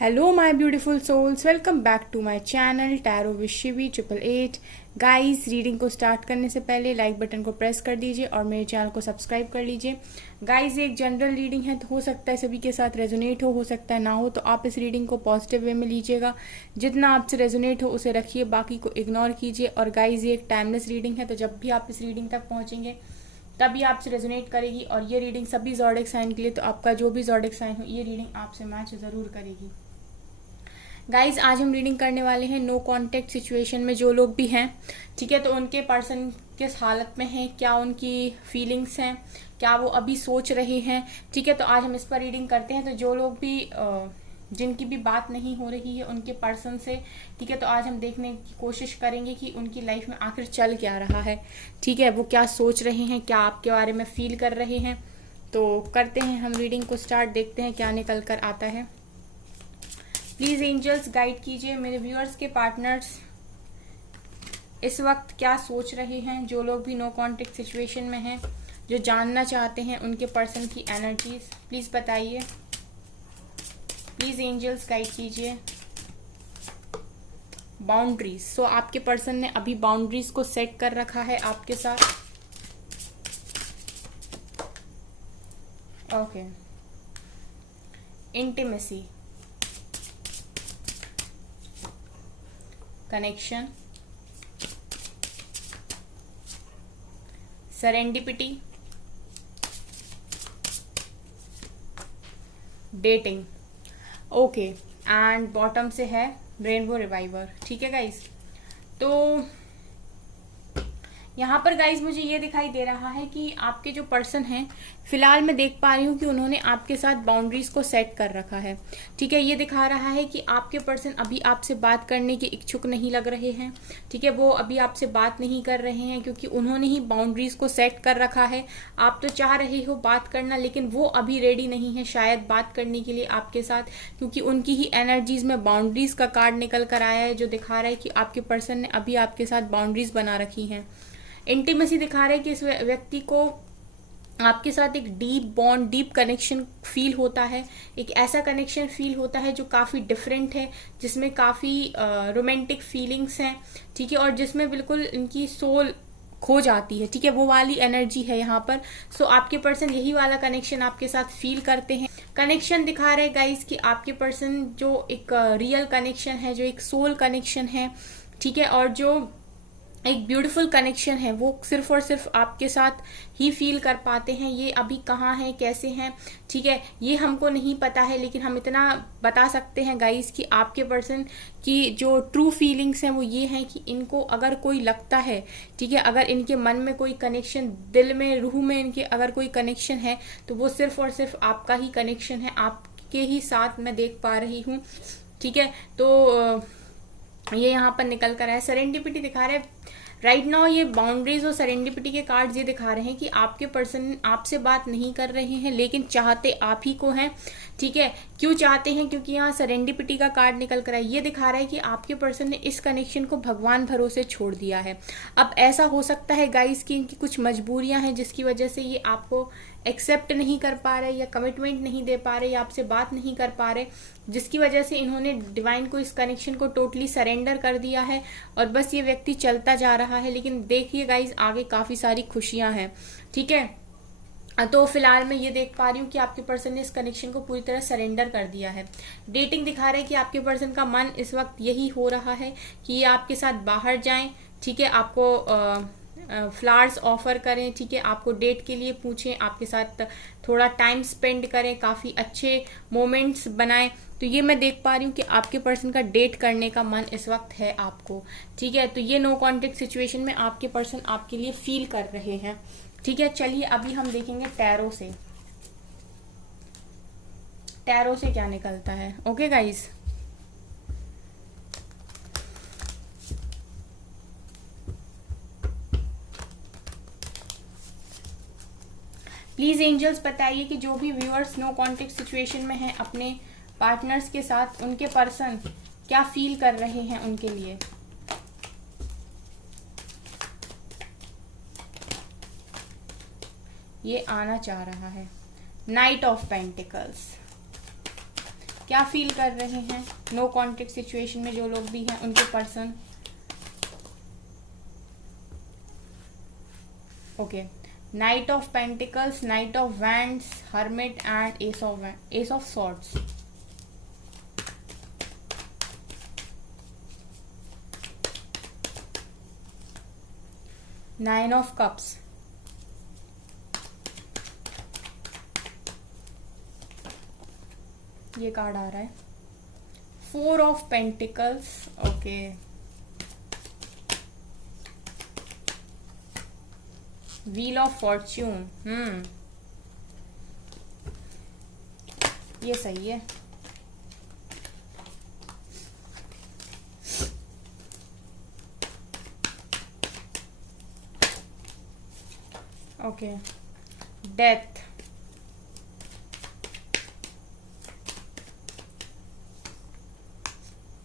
Hello, my beautiful souls. Welcome back to my channel Tarot with Shivi 888. Guys, reading को start करने से पहले like button को press कर दीजिए और मेरे चैनल को सब्सक्राइब कर लीजिए। गाइस, ये एक जनरल रीडिंग है, तो हो सकता है सभी के साथ रेजोनेट हो सकता है ना हो, तो आप इस रीडिंग को पॉजिटिव वे में लीजिएगा। जितना आपसे रेजोनेट हो उसे रखिए, बाकी को इग्नोर कीजिए। और गाइस, ये एक टाइमलेस रीडिंग है, तो जब भी आप इस रीडिंग तक पहुंचेंगे तभी आपसे रेजोनेट करेगी। और ये रीडिंग सभी ज़ोडिएक साइन के लिए, तो आपका जो भी ज़ोडिएक साइन हो ये रीडिंग आपसे मैच ज़रूर करेगी। गाइज, आज हम रीडिंग करने वाले हैं नो कांटेक्ट सिचुएशन में जो लोग भी हैं, ठीक है। तो उनके पर्सन किस हालत में हैं, क्या उनकी फीलिंग्स हैं, क्या वो अभी सोच रहे हैं, ठीक है। तो आज हम इस पर रीडिंग करते हैं। तो जो लोग भी जिनकी भी बात नहीं हो रही है उनके पर्सन से, ठीक है, तो आज हम देखने की कोशिश करेंगे कि उनकी लाइफ में आखिर चल क्या रहा है, ठीक है। वो क्या सोच रहे हैं, क्या आपके बारे में फील कर रहे हैं। तो करते हैं हम रीडिंग को स्टार्ट, देखते हैं क्या निकल कर आता है। प्लीज एंजल्स गाइड कीजिए मेरे व्यूअर्स के पार्टनर्स इस वक्त क्या सोच रहे हैं। जो लोग भी नो कांटेक्ट सिचुएशन में हैं, जो जानना चाहते हैं उनके पर्सन की एनर्जीज, प्लीज बताइए। प्लीज एंजल्स गाइड कीजिए। बाउंड्रीज, सो आपके पर्सन ने अभी बाउंड्रीज को सेट कर रखा है आपके साथ। Okay, intimacy, connection, serendipity, dating. Okay, and bottom से है रेनबो रिवाइवर, ठीक है गाइस। तो यहाँ पर गाइज मुझे ये दिखाई दे रहा है कि आपके जो पर्सन हैं, फिलहाल मैं देख पा रही हूँ कि उन्होंने आपके साथ बाउंड्रीज को सेट कर रखा है, ठीक है। ये दिखा रहा है कि आपके पर्सन अभी आपसे बात करने के इच्छुक नहीं लग रहे हैं, ठीक है। वो अभी आपसे बात नहीं कर रहे हैं क्योंकि उन्होंने ही बाउंड्रीज को सेट कर रखा है। आप तो चाह रहे हो बात करना, लेकिन वो अभी रेडी नहीं है शायद बात करने के लिए आपके साथ, क्योंकि उनकी ही एनर्जीज में बाउंड्रीज का कार्ड निकल कर आया है, जो दिखा रहा है कि आपके पर्सन ने अभी आपके साथ बाउंड्रीज बना रखी हैं। इंटीमेसी दिखा रहा है कि इस व्यक्ति को आपके साथ एक deep bond, deep connection feel होता है। एक ऐसा कनेक्शन फील होता है जो काफ़ी डिफरेंट है, जिसमें काफ़ी रोमांटिक फीलिंग्स हैं, ठीक है, और जिसमें बिल्कुल इनकी सोल खो जाती है, ठीक है। वो वाली एनर्जी है यहाँ पर। सो आपके पर्सन यही वाला कनेक्शन आपके साथ फील करते हैं। कनेक्शन दिखा रहे हैं गाइस कि आपके पर्सन जो एक रियल कनेक्शन है, जो एक सोल कनेक्शन है, ठीक है, और जो एक ब्यूटीफुल कनेक्शन है, वो सिर्फ और सिर्फ आपके साथ ही फील कर पाते हैं। ये अभी कहाँ हैं, कैसे हैं, ठीक है, ये हमको नहीं पता है, लेकिन हम इतना बता सकते हैं गाइस कि आपके पर्सन की जो ट्रू फीलिंग्स हैं वो ये हैं कि इनको अगर कोई लगता है, ठीक है, अगर इनके मन में कोई कनेक्शन, दिल में, रूह में इनके अगर कोई कनेक्शन है, तो वो सिर्फ और सिर्फ आपका ही कनेक्शन है, आपके ही साथ मैं देख पा रही हूँ, ठीक है। तो ये यहाँ पर निकल कर है। सेरेंडिपिटी दिखा रहे हैं राइट नाउ। ये बाउंड्रीज और सेरेंडिपिटी के कार्ड्स ये दिखा रहे हैं कि आपके पर्सन आपसे बात नहीं कर रहे हैं, लेकिन चाहते आप ही को हैं, ठीक है। क्यों चाहते हैं? क्योंकि यहाँ सेरेंडिपिटी का कार्ड निकल कर है। ये दिखा रहा है कि आपके पर्सन ने इस कनेक्शन को भगवान भरोसे छोड़ दिया है। अब ऐसा हो सकता है गाइस कि इनकी कुछ मजबूरियां हैं जिसकी वजह से ये आपको एक्सेप्ट नहीं कर पा रहे, या कमिटमेंट नहीं दे पा रहे, या आपसे बात नहीं कर पा रहे, जिसकी वजह से इन्होंने डिवाइन को, इस कनेक्शन को टोटली सरेंडर कर दिया है और बस ये व्यक्ति चलता जा रहा है। लेकिन देखिए गाइस, आगे काफी सारी खुशियां हैं, ठीक है। तो फिलहाल मैं ये देख पा रही हूँ कि आपके पर्सन ने इस कनेक्शन को पूरी तरह सरेंडर कर दिया है। डेटिंग दिखा रहा है कि आपके पर्सन का मन इस वक्त यही हो रहा है कि ये आपके साथ बाहर जाएं, ठीक है, आपको फ्लावर्स ऑफर करें, ठीक है, आपको डेट के लिए पूछें, आपके साथ थोड़ा टाइम स्पेंड करें, काफ़ी अच्छे मोमेंट्स बनाएं। तो ये मैं देख पा रही हूँ कि आपके पर्सन का डेट करने का मन इस वक्त है आपको, ठीक है। तो ये नो कॉन्टेक्ट सिचुएशन में आपके पर्सन आपके लिए फील कर रहे हैं, ठीक है। चलिए अभी हम देखेंगे टैरो से, टैरो से क्या निकलता है। ओके गाइस, प्लीज एंजल्स बताइए कि जो भी व्यूअर्स नो कॉन्टेक्ट सिचुएशन में हैं अपने पार्टनर्स के साथ, उनके पर्सन क्या फील कर रहे हैं उनके लिए। ये आना चाह रहा है। नाइट ऑफ पेंटिकल्स, क्या फील कर रहे हैं नो कॉन्टेक्ट सिचुएशन में जो लोग भी हैं उनके person. Okay, night of pentacles, night of wands, hermit and S of swords. Nine of cups, ये कार्ड आ रहा है। Four of pentacles, okay, wheel of Fortune, ये सही है। Okay, death,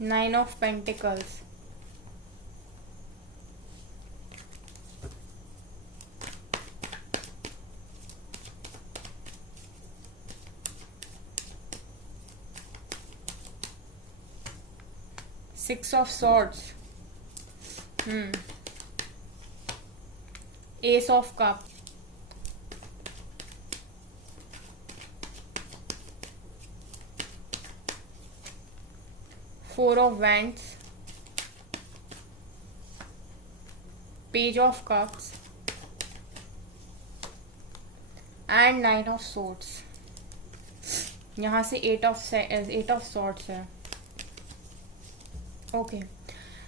nine of pentacles, six of swords, S of cup, four of wands, page of cups and nine of swords. यहां से eight of swords है। Okay,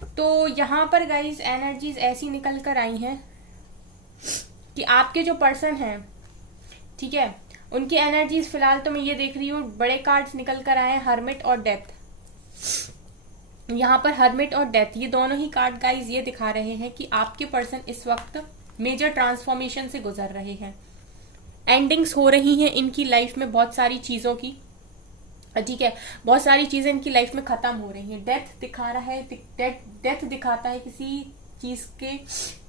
तो यहाँ पर guys energies ऐसी निकल कर आई हैं कि आपके जो पर्सन हैं, ठीक है, उनकी एनर्जीज फिलहाल तो मैं ये देख रही हूँ, बड़े कार्ड्स निकल कर आए हैं, हर्मिट और डेथ। यहाँ पर हर्मिट और डेथ, ये दोनों ही कार्ड गाइज ये दिखा रहे हैं कि आपके पर्सन इस वक्त मेजर ट्रांसफॉर्मेशन से गुजर रहे हैं। एंडिंग्स हो रही हैं इनकी लाइफ में बहुत सारी चीजों की, ठीक है, बहुत सारी चीजें इनकी लाइफ में खत्म हो रही हैं। डेथ दिखा रहा है, डेथ दिखाता है किसी चीज के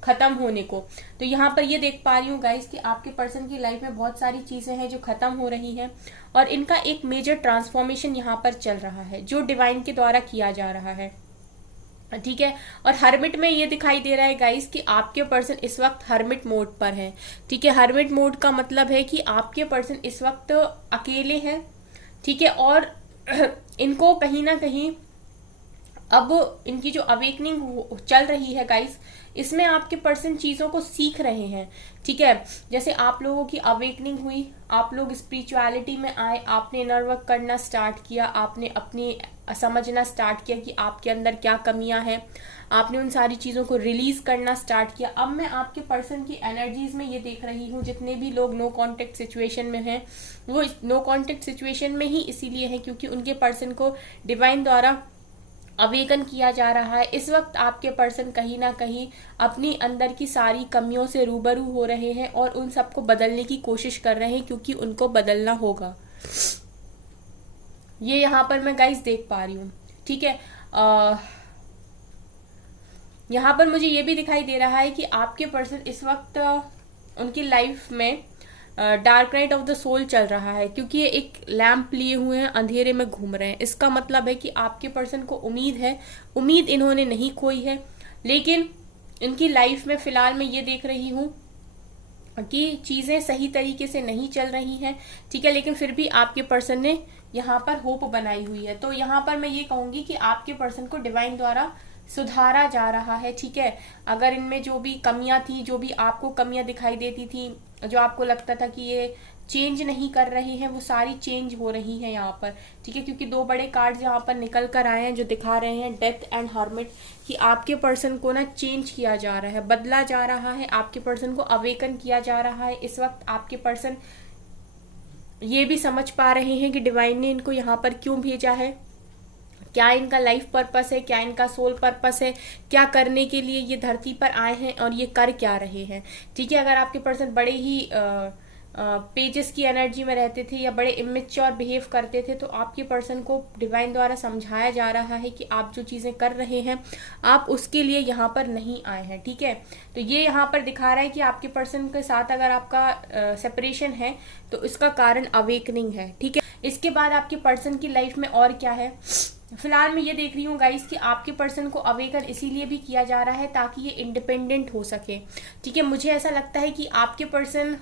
खत्म होने को। तो यहाँ पर ये देख पा रही हूँ गाइस कि आपके पर्सन की लाइफ में बहुत सारी चीजें हैं जो खत्म हो रही हैं और इनका एक मेजर ट्रांसफॉर्मेशन यहाँ पर चल रहा है जो डिवाइन के द्वारा किया जा रहा है, ठीक है। और हर्मिट में ये दिखाई दे रहा है गाइस कि आपके पर्सन इस वक्त हर्मिट मोड पर है, ठीक है। हर्मिट मोड का मतलब है कि आपके पर्सन इस वक्त अकेले हैं, ठीक है, और इनको कहीं ना कहीं अब इनकी जो अवेकनिंग चल रही है गाइस, इसमें आपके पर्सन चीजों को सीख रहे हैं, ठीक है। जैसे आप लोगों की अवेकनिंग हुई, आप लोग स्पिरिचुअलिटी में आए, आपने इनर वर्क करना स्टार्ट किया, आपने अपनी समझना स्टार्ट किया कि आपके अंदर क्या कमियां हैं, आपने उन सारी चीजों को रिलीज करना स्टार्ट किया। अब मैं आपके पर्सन की एनर्जीज में ये देख रही हूँ, जितने भी लोग नो कांटेक्ट सिचुएशन में हैं वो नो कांटेक्ट सिचुएशन में ही इसीलिए है क्योंकि उनके पर्सन को डिवाइन द्वारा अवेकन किया जा रहा है। इस वक्त आपके पर्सन कहीं ना कहीं अपनी अंदर की सारी कमियों से रूबरू हो रहे हैं और उन सबको बदलने की कोशिश कर रहे हैं क्योंकि उनको बदलना होगा। ये यहाँ पर मैं गाइस देख पा रही हूँ, ठीक है। यहाँ पर मुझे ये भी दिखाई दे रहा है कि आपके पर्सन इस वक्त उनकी लाइफ में dark night of the soul चल रहा है क्योंकि ये एक लैंप लिए हुए हैं, अंधेरे में घूम रहे हैं। इसका मतलब है कि आपके पर्सन को उम्मीद है, उम्मीद इन्होंने नहीं खोई है, लेकिन इनकी लाइफ में फिलहाल मैं ये देख रही हूँ कि चीजें सही तरीके से नहीं चल रही हैं, ठीक है, लेकिन फिर भी आपके पर्सन ने यहाँ पर होप बनाई हुई है। तो यहाँ पर मैं ये कहूंगी कि आपके पर्सन को डिवाइन द्वारा सुधारा जा रहा है, ठीक है। अगर इनमें जो भी कमियां थी, जो भी आपको कमियां दिखाई देती थी, जो आपको लगता था कि ये चेंज नहीं कर रहे हैं, वो सारी चेंज हो रही है यहाँ पर, ठीक है। क्योंकि दो बड़े कार्ड्स यहाँ पर निकल कर आए हैं जो दिखा रहे हैं डेथ एंड हर्मिट, कि आपके पर्सन को ना चेंज किया जा रहा है, बदला जा रहा है, आपके पर्सन को अवेकन किया जा रहा है। इस वक्त आपके पर्सन ये भी समझ पा रहे हैं कि डिवाइन ने इनको यहाँ पर क्यों भेजा है, क्या इनका लाइफ पर्पस है, क्या इनका सोल पर्पस है, क्या करने के लिए ये धरती पर आए हैं और ये कर क्या रहे हैं, ठीक है। अगर आपके पर्सन बड़े ही पेजेस की एनर्जी में रहते थे या बड़े इमेच्योर बिहेव करते थे, तो आपके पर्सन को डिवाइन द्वारा समझाया जा रहा है कि आप जो चीजें कर रहे हैं आप उसके लिए यहाँ पर नहीं आए हैं। ठीक है, तो ये यहाँ पर दिखा रहा है कि आपके पर्सन के साथ अगर आपका सेपरेशन है तो इसका कारण अवेकनिंग है। ठीक है, इसके बाद आपके पर्सन की लाइफ में और क्या है, फिलहाल मैं ये देख रही हूँ गाइस कि आपके पर्सन को अवेकन इसीलिए भी किया जा रहा है ताकि ये इंडिपेंडेंट हो सके। ठीक है, मुझे ऐसा लगता है कि आपके पर्सन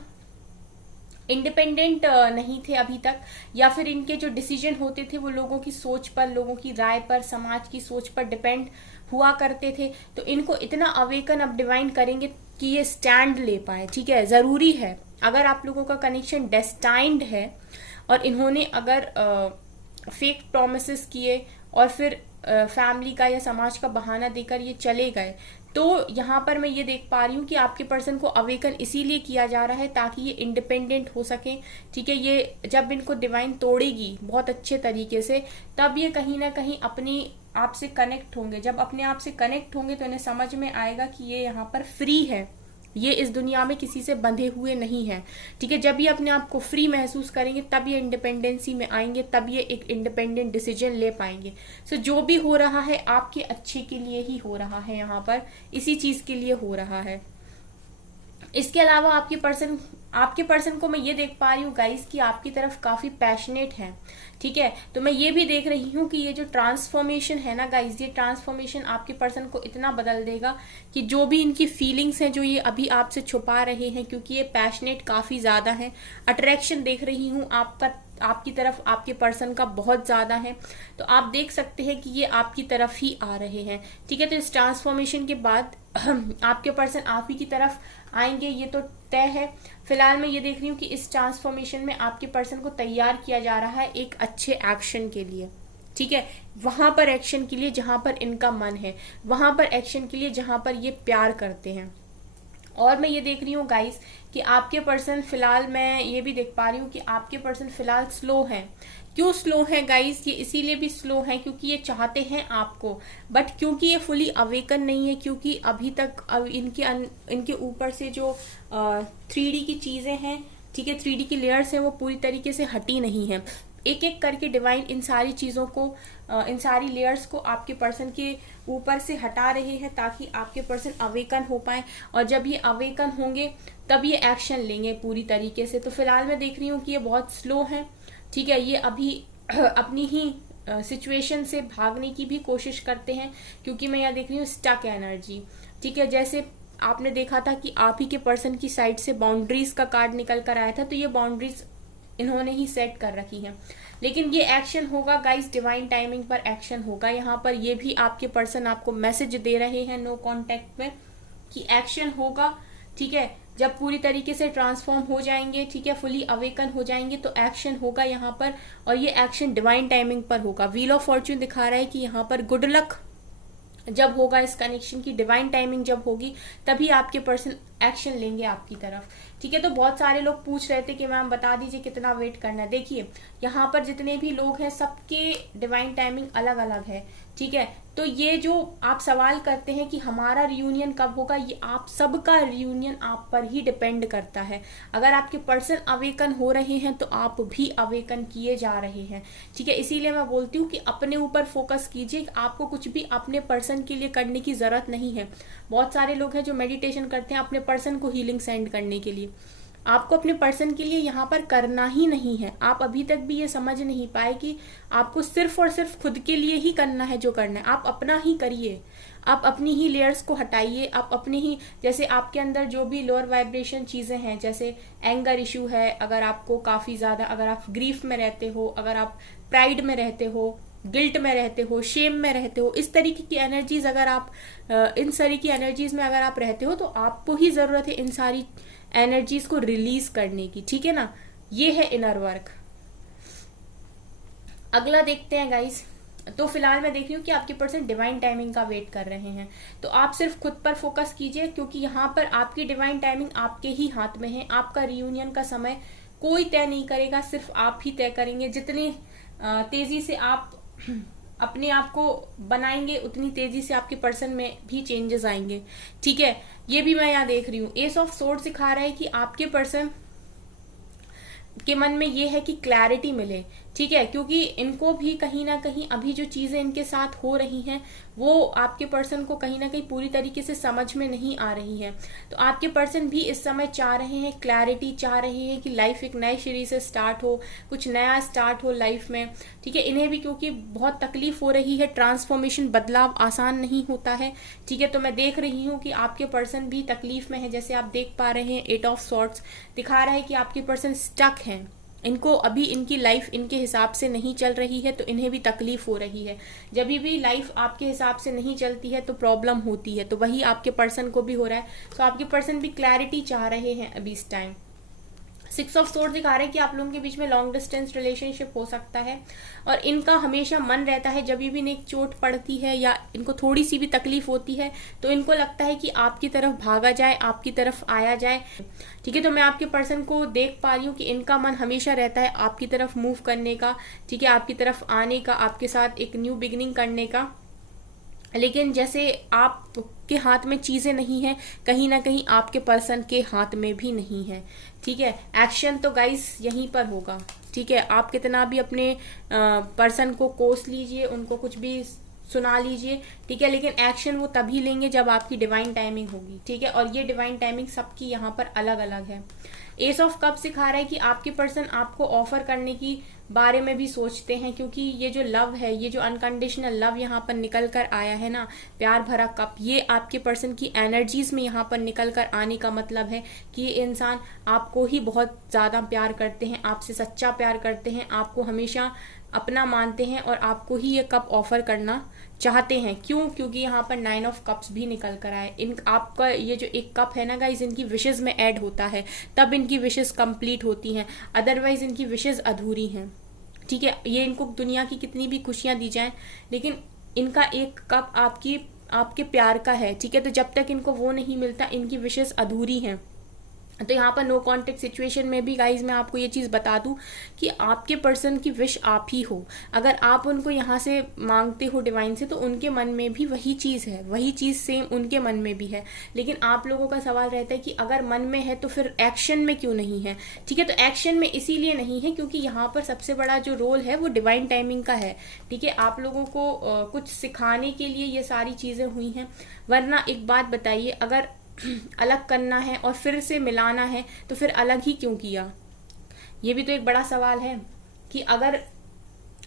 इंडिपेंडेंट नहीं थे अभी तक, या फिर इनके जो डिसीजन होते थे वो लोगों की सोच पर, लोगों की राय पर, समाज की सोच पर डिपेंड हुआ करते थे। तो इनको इतना अवेकन अब डिवाइन करेंगे कि ये स्टैंड ले पाए। ठीक है, जरूरी है, अगर आप लोगों का कनेक्शन डेस्टाइंड है और इन्होंने अगर फेक प्रोमिसेस किए और फिर फैमिली का या समाज का बहाना देकर ये चले गए, तो यहाँ पर मैं ये देख पा रही हूँ कि आपके पर्सन को अवेकन इसीलिए किया जा रहा है ताकि ये इंडिपेंडेंट हो सके। ठीक है, ये जब इनको डिवाइन तोड़ेगी बहुत अच्छे तरीके से, तब ये कहीं ना कहीं अपनी आप से कनेक्ट होंगे। जब अपने आप से कनेक्ट होंगे तो इन्हें समझ में आएगा कि ये यहाँ पर फ्री है, ये इस दुनिया में किसी से बंधे हुए नहीं है। ठीक है, जब ये अपने आप को फ्री महसूस करेंगे तब ये इंडिपेंडेंसी में आएंगे, तब ये एक इंडिपेंडेंट डिसीजन ले पाएंगे। सो जो भी हो रहा है आपके अच्छे के लिए ही हो रहा है, यहाँ पर इसी चीज के लिए हो रहा है। इसके अलावा आपके पर्सन को मैं ये देख पा रही हूँ गाइस कि आपकी तरफ काफी पैशनेट है। ठीक है, तो मैं ये भी देख रही हूँ कि ये जो ट्रांसफॉर्मेशन है ना गाइस, ये ट्रांसफॉर्मेशन आपके पर्सन को इतना बदल देगा कि जो भी इनकी फीलिंग्स हैं जो ये अभी आपसे छुपा रहे हैं, क्योंकि ये पैशनेट काफी ज्यादा है, अट्रैक्शन देख रही हूँ आपकी तरफ आपके पर्सन का बहुत ज्यादा है, तो आप देख सकते हैं कि ये आपकी तरफ ही आ रहे हैं। ठीक है, तो इस ट्रांसफॉर्मेशन के बाद आपके पर्सन आप ही की तरफ आएंगे, ये तो तय है। फिलहाल मैं ये देख रही हूँ कि इस ट्रांसफॉर्मेशन में आपके पर्सन को तैयार किया जा रहा है एक अच्छे एक्शन के लिए। ठीक है, वहां पर एक्शन के लिए जहां पर इनका मन है, वहां पर एक्शन के लिए जहां पर ये प्यार करते हैं। और मैं ये देख रही हूँ गाइस कि आपके पर्सन फिलहाल, मैं ये भी देख पा रही हूँ कि आपके पर्सन फिलहाल स्लो हैं। क्यों स्लो है गाइस, ये इसीलिए भी स्लो है क्योंकि ये चाहते हैं आपको, बट क्योंकि ये फुली अवेकन नहीं है, क्योंकि अभी तक इनके ऊपर से जो 3D की चीजें हैं, ठीक है, 3D की लेयर्स हैं, वो पूरी तरीके से हटी नहीं है। एक एक करके डिवाइन इन सारी चीजों को, इन सारी लेयर्स को आपके पर्सन के ऊपर से हटा रहे हैं ताकि आपके पर्सन अवेकन हो पाए, और जब ये अवेकन होंगे तब ये एक्शन लेंगे पूरी तरीके से। तो फिलहाल मैं देख रही हूँ कि ये बहुत स्लो है। ठीक है, ये अभी अपनी ही सिचुएशन से भागने की भी कोशिश करते हैं, क्योंकि मैं यहाँ देख रही हूँ स्टक एनर्जी। ठीक है, जैसे आपने देखा था कि आप ही के पर्सन की साइड से बाउंड्रीज का कार्ड निकल कर आया था, तो ये बाउंड्रीज इन्होंने ही सेट कर रखी हैं। लेकिन ये एक्शन होगा गाइस, डिवाइन टाइमिंग पर एक्शन होगा। यहाँ पर ये भी आपके पर्सन आपको मैसेज दे रहे हैं नो कॉन्टेक्ट में कि एक्शन होगा। ठीक है, जब पूरी तरीके से ट्रांसफॉर्म हो जाएंगे, ठीक है, फुली अवेकन हो जाएंगे, तो एक्शन होगा यहाँ पर, और ये एक्शन डिवाइन टाइमिंग पर होगा। व्हील ऑफ फॉर्च्यून दिखा रहा है कि यहाँ पर गुड लक जब होगा, इस कनेक्शन की डिवाइन टाइमिंग जब होगी, तभी आपके पर्सन एक्शन लेंगे आपकी तरफ। ठीक है, तो बहुत सारे लोग पूछ रहे थे कि मैम बता दीजिए कितना वेट करना है। देखिए, यहाँ पर जितने भी लोग हैं सबके डिवाइन टाइमिंग अलग अलग है। ठीक है, तो ये जो आप सवाल करते हैं कि हमारा रियूनियन कब होगा, ये आप सबका रियूनियन आप पर ही डिपेंड करता है। अगर आपके पर्सन अवेकन हो रहे हैं तो आप भी अवेकन किए जा रहे हैं। ठीक है, इसीलिए मैं बोलती हूँ कि अपने ऊपर फोकस कीजिए, आपको कुछ भी अपने पर्सन के लिए करने की जरूरत नहीं है। बहुत सारे लोग हैं जो मेडिटेशन करते हैं अपने पर्सन को हीलिंग सेंड करने के लिए, आपको अपने पर्सन के लिए यहाँ पर करना ही नहीं है। आप अभी तक भी ये समझ नहीं पाए कि आपको सिर्फ और सिर्फ खुद के लिए ही करना है जो करना है। आप अपना ही करिए, आप अपनी ही लेयर्स को हटाइए, आप अपने ही, जैसे आपके अंदर जो भी लोअर वाइब्रेशन चीजें हैं, जैसे एंगर इशू है, अगर आपको काफी ज्यादा, अगर आप ग्रीफ में रहते हो, अगर आप प्राइड में रहते हो, गिल्ट में रहते हो, शेम में रहते हो, इस तरीके की एनर्जीज अगर आप इन सारी की एनर्जीज में अगर आप रहते हो, तो आपको ही जरूरत है इन सारी एनर्जीज को रिलीज करने की। ठीक है ना, ये है इनर वर्क। अगला देखते हैं गाइस। तो फिलहाल मैं देख रही हूँ कि आपके पर्सन डिवाइन टाइमिंग का वेट कर रहे हैं, तो आप सिर्फ खुद पर फोकस कीजिए, क्योंकि यहाँ पर आपकी डिवाइन टाइमिंग आपके ही हाथ में है। आपका रियूनियन का समय कोई तय नहीं करेगा, सिर्फ आप ही तय करेंगे। जितनी तेजी से आप अपने आप को बनाएंगे, उतनी तेजी से आपके पर्सन में भी चेंजेस आएंगे। ठीक है, ये भी मैं यहाँ देख रही हूँ। एस ऑफ सोर्ड सिखा रहा है कि आपके पर्सन के मन में ये है कि क्लैरिटी मिले, ठीक है, क्योंकि इनको भी कहीं ना कहीं अभी जो चीजें इनके साथ हो रही हैं वो आपके पर्सन को कहीं ना कहीं पूरी तरीके से समझ में नहीं आ रही है। तो आपके पर्सन भी इस समय चाह रहे हैं क्लैरिटी, चाह रहे हैं कि लाइफ एक नए सिरे से स्टार्ट हो, कुछ नया स्टार्ट हो लाइफ में, ठीक है। इन्हें भी क्योंकि बहुत तकलीफ हो रही है, ट्रांसफॉर्मेशन, बदलाव आसान नहीं होता है, ठीक है। तो मैं देख रही हूँ कि आपके पर्सन भी तकलीफ में है, जैसे आप देख पा रहे हैं 8 ऑफ सॉर्ड्स दिखा रहा है कि आपके पर्सन स्टक हैं, इनको अभी इनकी लाइफ इनके हिसाब से नहीं चल रही है, तो इन्हें भी तकलीफ हो रही है। जब भी लाइफ आपके हिसाब से नहीं चलती है तो प्रॉब्लम होती है, तो वही आपके पर्सन को भी हो रहा है। तो आपके पर्सन भी क्लैरिटी चाह रहे हैं अभी इस टाइम। 6 ऑफ सोर्ड दिखा रहे हैं कि आप लोगों के बीच में लॉन्ग डिस्टेंस रिलेशनशिप हो सकता है, और इनका हमेशा मन रहता है जब भी इन्हें चोट पड़ती है या इनको थोड़ी सी भी तकलीफ होती है तो इनको लगता है कि आपकी तरफ भागा जाए, आपकी तरफ आया जाए, ठीक है। तो मैं आपके पर्सन को देख पा रही हूँ कि इनका मन हमेशा रहता है आपकी तरफ मूव करने का, ठीक है, आपकी तरफ आने का, आपके साथ एक न्यू बिगिनिंग करने का। लेकिन जैसे आपके हाथ में चीजें नहीं है, कहीं ना कहीं आपके पर्सन के हाथ में भी नहीं है, ठीक है। एक्शन तो गाइस यहीं पर होगा, ठीक है। आप कितना भी अपने पर्सन को कोस लीजिए, उनको कुछ भी सुना लीजिए, ठीक है, लेकिन एक्शन वो तभी लेंगे जब आपकी डिवाइन टाइमिंग होगी, ठीक है। और ये डिवाइन टाइमिंग सबकी यहाँ पर अलग अलग है। एस ऑफ कप सिखा रहा है कि आपके पर्सन आपको ऑफर करने की बारे में भी सोचते हैं, क्योंकि ये जो लव है, ये जो अनकंडीशनल लव यहाँ पर निकल कर आया है ना, प्यार भरा कप, ये आपके पर्सन की एनर्जीज में यहाँ पर निकल कर आने का मतलब है कि ये इंसान आपको ही बहुत ज्यादा प्यार करते हैं, आपसे सच्चा प्यार करते हैं, आपको हमेशा अपना मानते हैं और आपको ही ये कप ऑफर करना चाहते हैं। क्यों? क्योंकि यहाँ पर 9 ऑफ कप्स भी निकल कर आए। इन आपका ये जो एक कप है ना गाइस, इनकी विशेस में ऐड होता है, तब इनकी विशेस कंप्लीट होती हैं, अदरवाइज इनकी विशेस अधूरी हैं, ठीक है। ये इनको दुनिया की कितनी भी खुशियां दी जाएं, लेकिन इनका एक कप आपके प्यार का है, ठीक है। तो जब तक इनको वो नहीं मिलता, इनकी विशेस अधूरी हैं। तो यहाँ पर नो कॉन्टेक्ट सिचुएशन में भी गाइज मैं आपको ये चीज़ बता दूं कि आपके पर्सन की विश आप ही हो। अगर आप उनको यहाँ से मांगते हो डिवाइन से, तो उनके मन में भी वही चीज़ है, वही चीज़ सेम उनके मन में भी है। लेकिन आप लोगों का सवाल रहता है कि अगर मन में है तो फिर एक्शन में क्यों नहीं है, ठीक है। तो एक्शन में इसीलिए नहीं है क्योंकि यहाँ पर सबसे बड़ा जो रोल है वो डिवाइन टाइमिंग का है, ठीक है। आप लोगों को कुछ सिखाने के लिए ये सारी चीज़ें हुई हैं। वरना एक बात बताइए, अगर अलग करना है और फिर से मिलाना है तो फिर अलग ही क्यों किया? ये भी तो एक बड़ा सवाल है कि अगर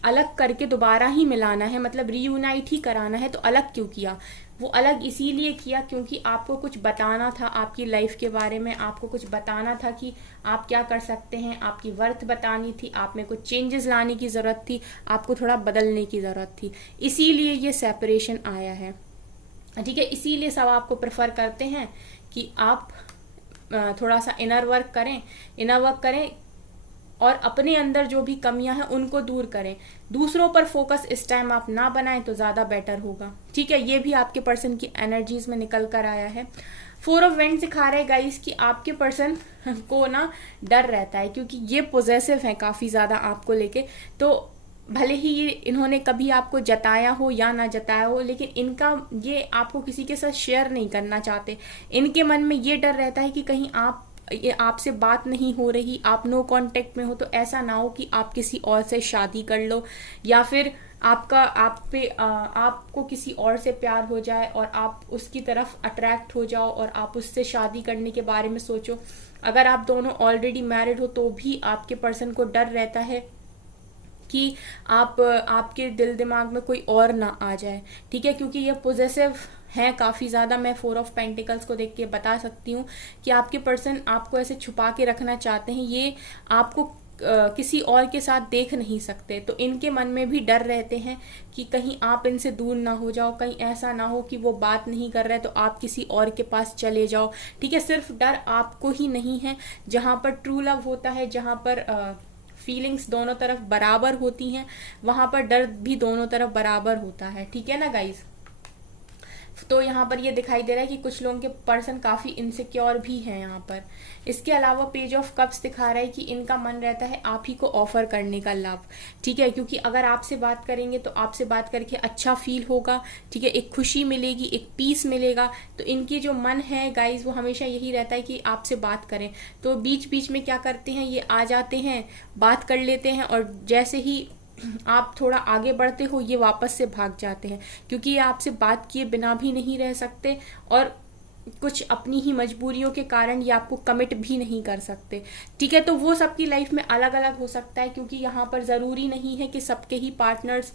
अलग करके दोबारा ही मिलाना है, मतलब रीयूनाइट ही कराना है, तो अलग क्यों किया? वो अलग इसीलिए किया क्योंकि आपको कुछ बताना था आपकी लाइफ के बारे में, आपको कुछ बताना था कि आप क्या कर सकते हैं, आपकी वर्थ बतानी थी, आप में कुछ चेंजेस लाने की जरूरत थी, आपको थोड़ा बदलने की जरूरत थी, इसीलिए ये सेपरेशन आया है, ठीक है। इसीलिए सब आपको प्रेफर करते हैं कि आप थोड़ा सा इनर वर्क करें और अपने अंदर जो भी कमियां हैं उनको दूर करें। दूसरों पर फोकस इस टाइम आप ना बनाएं तो ज्यादा बेटर होगा, ठीक है। ये भी आपके पर्सन की एनर्जीज में निकल कर आया है। 4 ऑफ वेंट सिखा रहे गाइस कि आपके पर्सन को ना डर रहता है, क्योंकि ये पोजेसिव है काफी ज्यादा आपको लेके। तो भले ही ये इन्होंने कभी आपको जताया हो या ना जताया हो, लेकिन इनका ये आपको किसी के साथ शेयर नहीं करना चाहते। इनके मन में ये डर रहता है कि कहीं आपसे बात नहीं हो रही, आप नो कांटेक्ट में हो, तो ऐसा ना हो कि आप किसी और से शादी कर लो, या फिर आपको किसी और से प्यार हो जाए और आप उसकी तरफ अट्रैक्ट हो जाओ और आप उससे शादी करने के बारे में सोचो। अगर आप दोनों ऑलरेडी मैरिड हो तो भी आपके पर्सन को डर रहता है कि आपके दिल दिमाग में कोई और ना आ जाए, ठीक है, क्योंकि ये पोजेसिव है काफी ज्यादा। मैं 4 ऑफ पेंटिकल्स को देख के बता सकती हूँ कि आपके पर्सन आपको ऐसे छुपा के रखना चाहते हैं, ये आपको किसी और के साथ देख नहीं सकते। तो इनके मन में भी डर रहते हैं कि कहीं आप इनसे दूर ना हो जाओ, कहीं ऐसा ना हो कि वो बात नहीं कर रहे तो आप किसी और के पास चले जाओ, ठीक है। सिर्फ डर आपको ही नहीं है, जहां पर ट्रू लव होता है, जहां पर फीलिंग्स दोनों तरफ बराबर होती हैं, वहां पर डर भी दोनों तरफ बराबर होता है, ठीक है ना गाइज। तो यहाँ पर ये दिखाई दे रहा है कि कुछ लोगों के पर्सन काफी इनसिक्योर भी हैं यहाँ पर। इसके अलावा पेज ऑफ कप्स दिखा रहा है कि इनका मन रहता है आप ही को ऑफर करने का लव, ठीक है, क्योंकि अगर आपसे बात करेंगे तो आपसे बात करके अच्छा फील होगा, ठीक है, एक खुशी मिलेगी, एक पीस मिलेगा। तो इनकी जो मन है गाइज वो हमेशा यही रहता है कि आपसे बात करें। तो बीच बीच में क्या करते हैं, ये आ जाते हैं, बात कर लेते हैं, और जैसे ही आप थोड़ा आगे बढ़ते हो ये वापस से भाग जाते हैं, क्योंकि ये आपसे बात किए बिना भी नहीं रह सकते, और कुछ अपनी ही मजबूरियों के कारण ये आपको कमिट भी नहीं कर सकते, ठीक है। तो वो सबकी लाइफ में अलग अलग हो सकता है, क्योंकि यहाँ पर ज़रूरी नहीं है कि सबके ही पार्टनर्स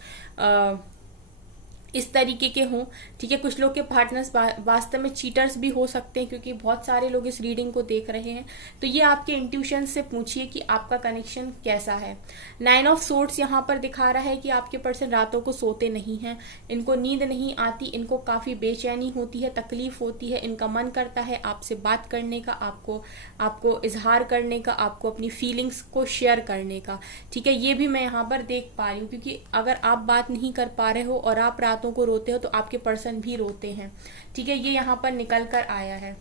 इस तरीके के हों, ठीक है। कुछ लोग के पार्टनर्स वास्तव में चीटर्स भी हो सकते हैं, क्योंकि बहुत सारे लोग इस रीडिंग को देख रहे हैं। तो ये आपके इंट्यूशन से पूछिए कि आपका कनेक्शन कैसा है। 9 ऑफ सोर्ड्स यहाँ पर दिखा रहा है कि आपके पर्सन रातों को सोते नहीं हैं, इनको नींद नहीं आती, इनको काफ़ी बेचैनी होती है, तकलीफ होती है, इनका मन करता है आपसे बात करने का, आपको इजहार करने का, आपको अपनी फीलिंग्स को शेयर करने का, ठीक है। ये भी मैं यहाँ पर देख पा रही हूँ, क्योंकि अगर आप बात नहीं कर पा रहे हो और आप रातों को रोते हो तो आपके पर्सन भी रोते हैं, ठीक है। ये यहाँ पर निकल कर आया है।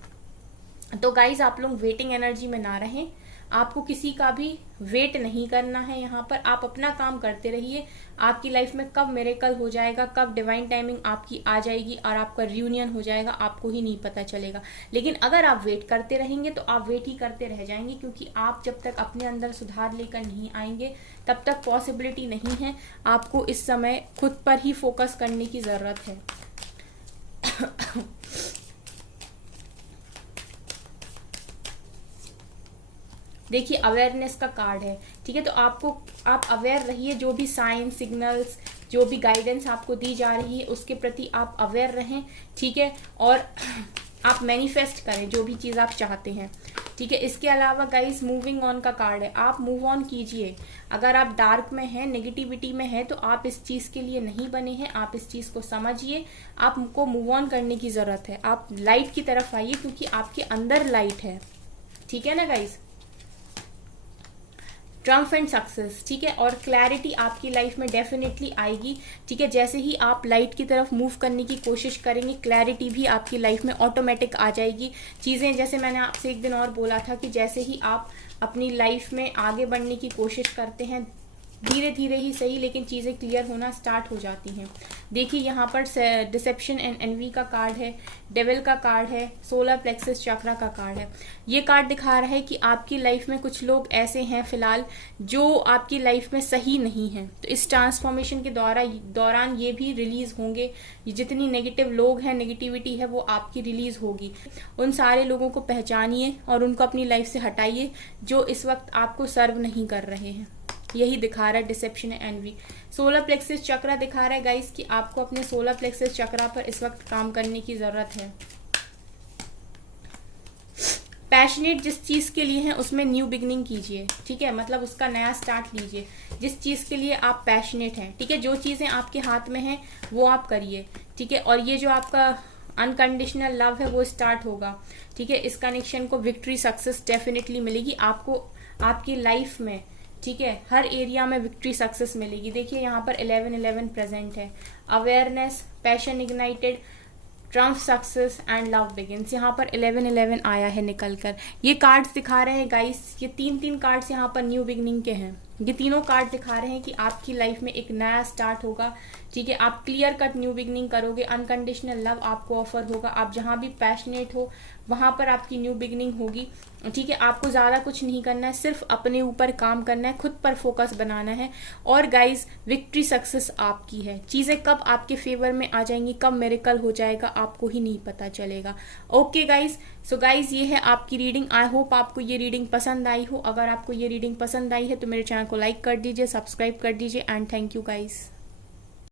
तो गाइज आप लोग वेटिंग एनर्जी में ना रहें, आपको किसी का भी वेट नहीं करना है। यहाँ पर आप अपना काम करते रहिए। आपकी लाइफ में कब मिरेकल हो जाएगा, कब डिवाइन टाइमिंग आपकी आ जाएगी और आपका रियूनियन हो जाएगा, आपको ही नहीं पता चलेगा। लेकिन अगर आप वेट करते रहेंगे तो आप वेट ही करते रह जाएंगे, क्योंकि आप जब तक अपने अंदर सुधार लेकर नहीं आएंगे तब तक पॉसिबिलिटी नहीं है। आपको इस समय खुद पर ही फोकस करने की जरूरत है। देखिए अवेयरनेस का कार्ड है, ठीक है। तो आप अवेयर रहिए, जो भी साइंस सिग्नल्स, जो भी गाइडेंस आपको दी जा रही है उसके प्रति आप अवेयर रहें, ठीक है। और आप मैनिफेस्ट करें जो भी चीज़ आप चाहते हैं, ठीक है। इसके अलावा गाइस मूविंग ऑन का कार्ड है, आप मूव ऑन कीजिए। अगर आप डार्क में हैं, नेगेटिविटी में हैं, तो आप इस चीज़ के लिए नहीं बने हैं। आप इस चीज़ को समझिए, आपको मूव ऑन करने की ज़रूरत है। आप लाइट की तरफ आइए, क्योंकि आपके अंदर लाइट है, ठीक है ना गाइस। ट्रम्फ एंड सक्सेस, ठीक है। और क्लैरिटी आपकी लाइफ में डेफिनेटली आएगी, ठीक है। जैसे ही आप लाइट की तरफ मूव करने की कोशिश करेंगे, क्लैरिटी भी आपकी लाइफ में ऑटोमेटिक आ जाएगी। चीज़ें, जैसे मैंने आपसे एक दिन और बोला था कि जैसे ही आप अपनी लाइफ में आगे बढ़ने की कोशिश करते हैं, धीरे धीरे ही सही, लेकिन चीज़ें क्लियर होना स्टार्ट हो जाती हैं। देखिए यहाँ पर डिसेप्शन एंड एनवी का कार्ड है, डेविल का कार्ड है, सोलर प्लेक्सस चक्रा का कार्ड है। ये कार्ड दिखा रहा है कि आपकी लाइफ में कुछ लोग ऐसे हैं फिलहाल जो आपकी लाइफ में सही नहीं हैं। तो इस ट्रांसफॉर्मेशन के दौरान ये भी रिलीज होंगे। जितनी नेगेटिव लोग हैं, नेगेटिविटी है, वो आपकी रिलीज होगी। उन सारे लोगों को पहचानिए और उनको अपनी लाइफ से हटाइए जो इस वक्त आपको सर्व नहीं कर रहे हैं। यही दिखा रहा है डिसेप्शन एनवी। सोलर प्लेक्सस चक्रा दिखा रहा है गाइस कि आपको अपने सोलर प्लेक्सस चक्रा पर इस वक्त काम करने की जरूरत है। पैशनेट जिस चीज के लिए है उसमें न्यू बिगनिंग कीजिए, ठीक है। मतलब उसका नया स्टार्ट लीजिए, जिस चीज के लिए आप पैशनेट हैं, ठीक है। जो चीजें आपके हाथ में हैं वो आप करिए, ठीक है। और ये जो आपका अनकंडीशनल लव है वो स्टार्ट होगा, ठीक है। इस कनेक्शन को विक्ट्री सक्सेस डेफिनेटली मिलेगी आपको आपकी लाइफ में, ठीक है। हर एरिया में विक्ट्री सक्सेस मिलेगी। देखिए यहाँ पर 11-11 प्रेजेंट है। Awareness, passion ignited, Trump success and love begins. यहाँ पर 11-11 आया है निकल कर। ये कार्ड्स दिखा रहे हैं गाइस, ये 3 कार्ड्स यहाँ पर न्यू बिगिनिंग के हैं। ये तीनों कार्ड दिखा रहे हैं कि आपकी लाइफ में एक नया स्टार्ट होगा, ठीक है। आप क्लियर कट न्यू बिगनिंग करोगे, अनकंडीशनल लव आपको ऑफर होगा। आप जहां भी पैशनेट हो वहां पर आपकी न्यू बिगनिंग होगी, ठीक है। आपको ज्यादा कुछ नहीं करना है, सिर्फ अपने ऊपर काम करना है, खुद पर फोकस बनाना है। और गाइज विक्ट्री सक्सेस आपकी है। चीजें कब आपके फेवर में आ जाएंगी, कब मिरेकल हो जाएगा, आपको ही नहीं पता चलेगा। ओके गाइज, सो गाइज ये है आपकी रीडिंग। आई होप आपको ये रीडिंग पसंद आई हो। अगर आपको ये रीडिंग पसंद आई है तो मेरे चैनल को लाइक कर दीजिए, सब्सक्राइब कर दीजिए एंड थैंक यू गाइज।